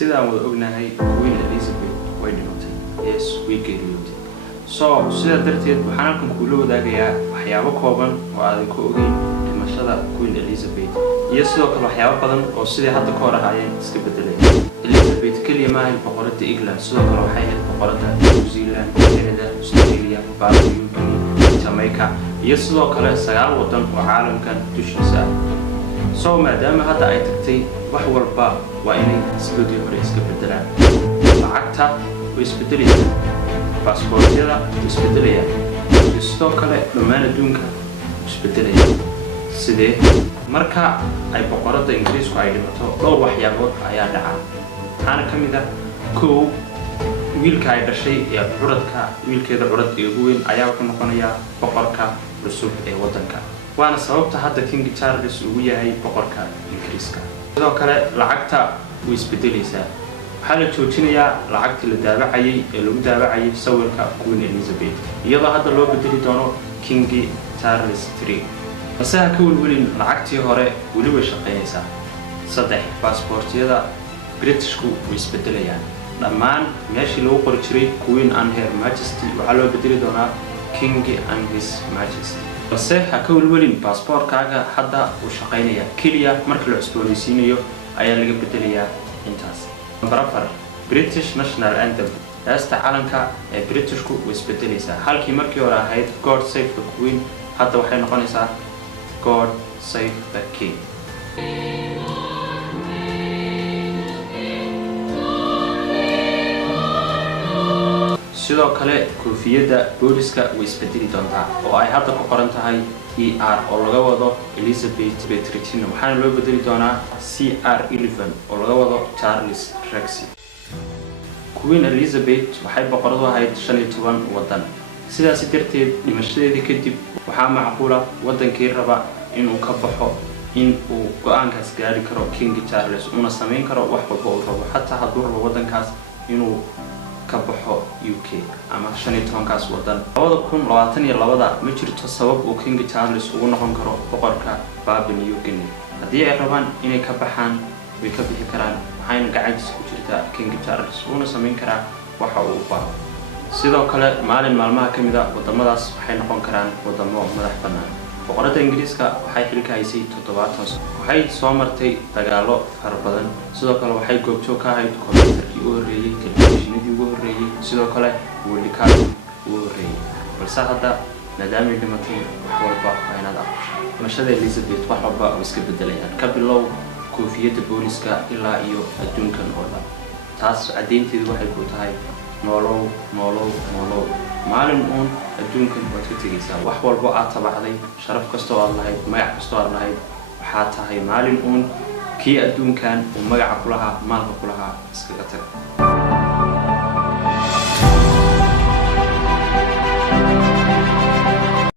sidaan wada ognahay Queen Elizabeth way dhimatay. Yes, way geeriyootay. So sida darteed waxaan halkan ku wadaagayaa waxyaabo kooban oo aad ku ogeyn dhimashada Queen Elizabeth iyo sidoo kale waxyaabo badan oo sidii hadda ka hor ahaayeen iska bedelay. Elizabeth kaliya ma ahayn boqoradda England, sidoo kale waxay ahayd boqoradda New Zealand, Canada, Australia, Papua Jamaica iyo sidoo kale 9 wadan oo caalamkan dushiisa ah. So maadaama hadda ay tagtay wax walba waa inay sidoo hore iska bedelaan. Lacagta way isbedelaysaa, baasaboortyada way isbedelayaan, sidoo kale dhammaan adduunka way isbedelayaan. Sidee marka ay boqoradda Ingiriisku ay dhimato dhowr waxyaabood ayaa dhaca. waxaana ka mid ah koow wiilka ay dhashay ee curadka wiilkeeda curad ee ugu weyn ayaa ku noqonaya boqorka cusub ee wadanka, waana sababta hadda King Charles uu yahay boqorka Ingiriiska. sidoo kale lacagta way isbedelaysaa, waxaa la joojinayaa lacagta la daabacayay ee lagu daabacayay sawirka Queen Elizabeth iyadoo hadda loo bedeli doono King Charles III. balse ha ka welwelin, lacagtii hore weli way shaqaynaysaa. 3 baasaboortyada Britishku way isbedelayaan, dhammaan meeshii lagu qori jiray Queen and Her Majesty waxaa loo bedeli doonaa King and His Majesty. balse ha ka welwelin, baasaboorkaaga hadda uu shaqaynaya kaliya marka la cusboonaysiinayo ayaa laga bedelayaa intaas. Number 4 British National Anthem, heesta calanka ee Britishku way isbedelaysaa. halkii markii hore ahayd God Save the Queen, hadda waxay noqonaysaa God Save the King. sidoo kale koofiyadda booliska way isbedeli doontaa oo ay hadda ku qoran tahay ER oo laga wado Elizabeth Beatrice, waxaana loo bedeli doonaa CR11 oo laga wado Charles Rexy. Queen Elizabeth waxay boqoradu ahayd 15 wadan, sidaas darteed dhimashadeedii kadib waxaa macquul ah wadankii raba inuu ka baxo in uu go'aankaas gaari karo King Charles una sameyn karo wax walba uu rabo, xataa hadduu rabo wadankaas inuu ka baxo UK ama 15kaas wadan. 2022 ma jirto sabab uu King Charles ugu noqon karo boqorka Papua New Guinea. haddii ay rabaan inay ka baxaan way ka bixi karaan, waxayna gacantiisa ku jirtaa King Charles una sameyn karaa waxa uu baaho. sidoo kale maalin maalmaha ka mid ah wadamadaas waxay noqon karaan wadamo madax bannaan. boqoradda Ingiriiska waxay xilka haysay 7 sano, waxay soo martay dagaalo fara badan, sidoo kale waxay goobjoog ka ahayd koonfurkii ugu horeeyay, telefishinadii ugu horeeyay, sidoo kale wildcard ugu horeeyay. balse hadda maadaama ay dhimatay wax walba waa inaad aqbasho. dhimashada Elizabeth wax walba way iska bedelayaan, ka bilow koofiyadda booliska ilaa iyo adduunkan oo dhan. taas caddeynteedu waxay ku tahay noolow maalin uun adduunkan waad ka tegaysaa. wax walba aad tabacday, sharaf kastoo aad lahayd, magac kastoo aad lahayd, waxaa tahay maalin uun kii adduunkan uu magaca ku lahaa, maalka ku lahaa iskaga tag.